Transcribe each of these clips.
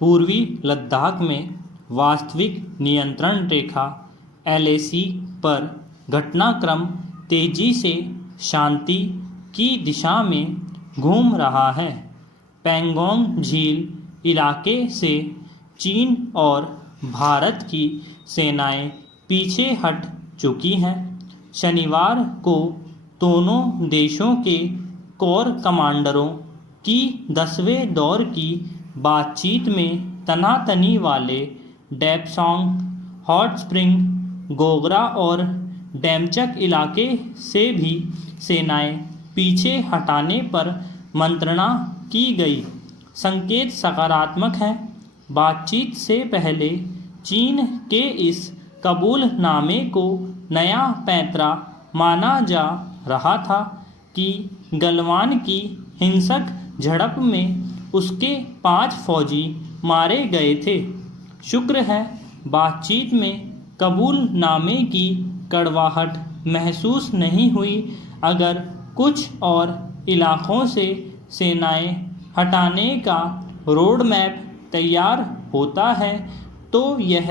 पूर्वी लद्दाख में वास्तविक नियंत्रण रेखा LAC पर घटनाक्रम तेजी से शांति की दिशा में घूम रहा है। पैंगोंग झील इलाके से चीन और भारत की सेनाएं पीछे हट चुकी हैं। शनिवार को दोनों देशों के कोर कमांडरों की 10वें दौर की बातचीत में तनातनी वाले डेपसांग, हॉट स्प्रिंग, गोगरा और डेमचक इलाके से भी सेनाएं पीछे हटाने पर मंत्रणा की गई। संकेत सकारात्मक हैं। बातचीत से पहले चीन के इस कबूलनामे को नया पैंतरा माना जा रहा था कि गलवान की हिंसक झड़प में उसके 5 फौजी मारे गए थे। शुक्र है बातचीत में कबूलनामे की कड़वाहट महसूस नहीं हुई। अगर कुछ और इलाकों से सेनाएं हटाने का रोड मैप तैयार होता है तो यह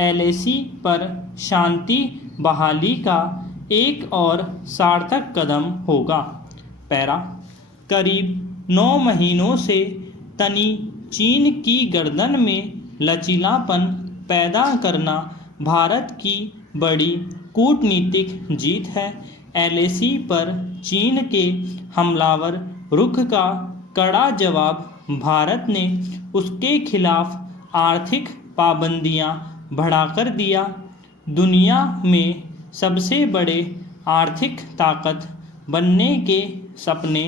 LAC पर शांति बहाली का एक और सार्थक कदम होगा। पैरा करीब 9 महीनों से तनी चीन की गर्दन में लचीलापन पैदा करना भारत की बड़ी कूटनीतिक जीत है। LAC पर चीन के हमलावर रुख का कड़ा जवाब भारत ने उसके खिलाफ आर्थिक पाबंदियां बढ़ाकर दिया। दुनिया में सबसे बड़े आर्थिक ताकत बनने के सपने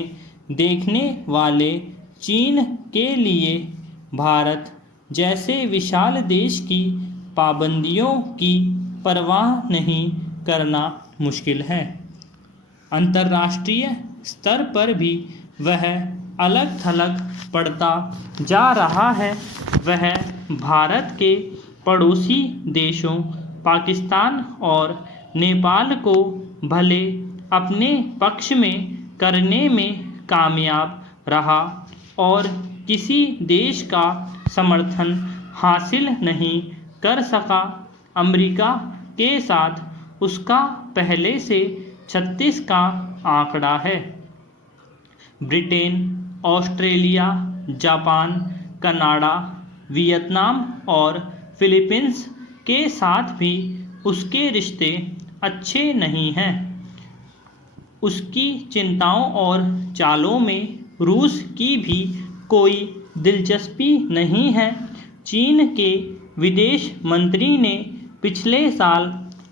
देखने वाले चीन के लिए भारत जैसे विशाल देश की पाबंदियों की परवाह नहीं करना मुश्किल है। अंतर्राष्ट्रीय स्तर पर भी वह अलग थलग पड़ता जा रहा है। वह भारत के पड़ोसी देशों पाकिस्तान और नेपाल को भले अपने पक्ष में करने में कामयाब रहा और किसी देश का समर्थन हासिल नहीं कर सका। अमेरिका के साथ उसका पहले से 36 का आंकड़ा है। Britain, Australia, Japan, Canada, Vietnam और फिलीपींस के साथ भी उसके रिश्ते अच्छे नहीं हैं। उसकी चिंताओं और चालों में रूस की भी कोई दिलचस्पी नहीं है। चीन के विदेश मंत्री ने पिछले साल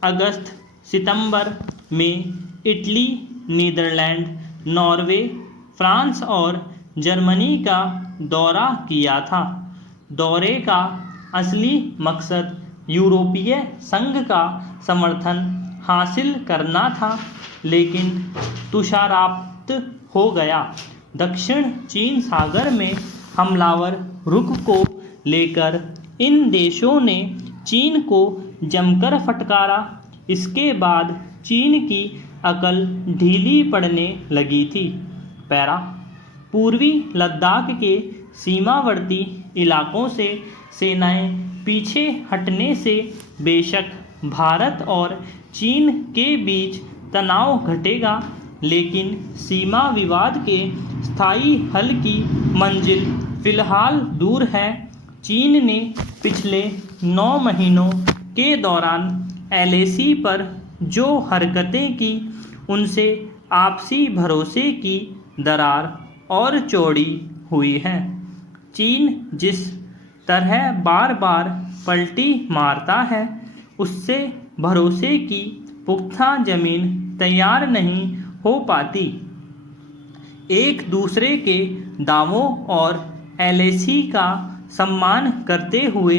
अगस्त-सितंबर में इटली, नीदरलैंड, नॉर्वे, फ्रांस और जर्मनी का दौरा किया था। दौरे का असली मकसद यूरोपीय संघ का समर्थन हासिल करना था, लेकिन तुषाराप्त हो गया। दक्षिण चीन सागर में हमलावर रुख को लेकर इन देशों ने चीन को जमकर फटकारा। इसके बाद चीन की अकल ढीली पड़ने लगी थी। पैरा पूर्वी लद्दाख के सीमावर्ती इलाकों से सेनाएं पीछे हटने से बेशक भारत और चीन के बीच तनाव घटेगा, लेकिन सीमा विवाद के स्थायी हल की मंजिल फिलहाल दूर है। चीन ने पिछले 9 महीनों के दौरान LAC पर जो हरकतें की, उनसे आपसी भरोसे की दरार और चौड़ी हुई है। चीन जिस तरह बार बार पलटी मारता है, उससे भरोसे की पुख्ता जमीन तैयार नहीं हो पाती। एक दूसरे के दावों और LAC का सम्मान करते हुए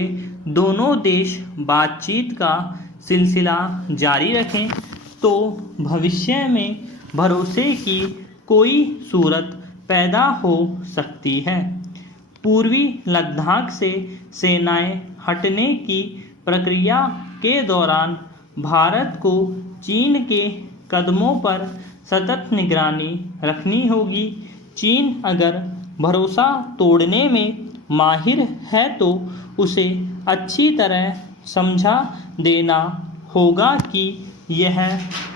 दोनों देश बातचीत का सिलसिला जारी रखें तो भविष्य में भरोसे की कोई सूरत पैदा हो सकती है। पूर्वी लद्दाख से सेनाएं हटने की प्रक्रिया के दौरान भारत को चीन के कदमों पर सतत निगरानी रखनी होगी। चीन अगर भरोसा तोड़ने में माहिर है तो उसे अच्छी तरह समझा देना होगा कि यह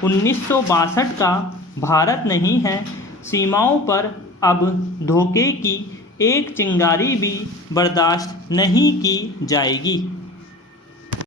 1962 का भारत नहीं है। सीमाओं पर अब धोखे की एक चिंगारी भी बर्दाश्त नहीं की जाएगी।